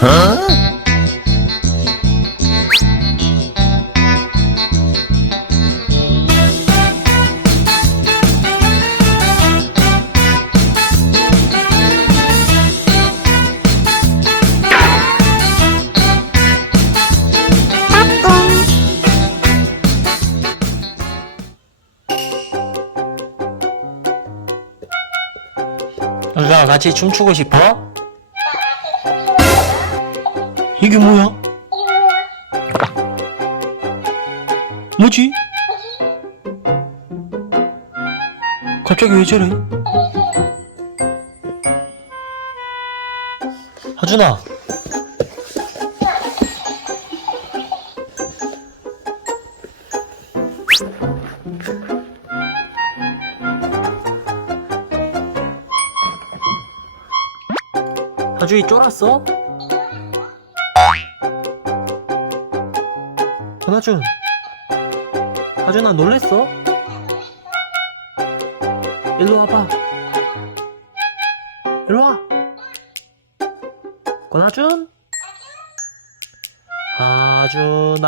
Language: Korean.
어? 누나 같이 춤추고 싶어? 이게 뭐야? 뭐지? 갑자기 왜 저래? 하준아 하준이 쫄았어? 전하준. 하준아 놀랬어? 일로 와봐. 일로 와. 권하준? 하준아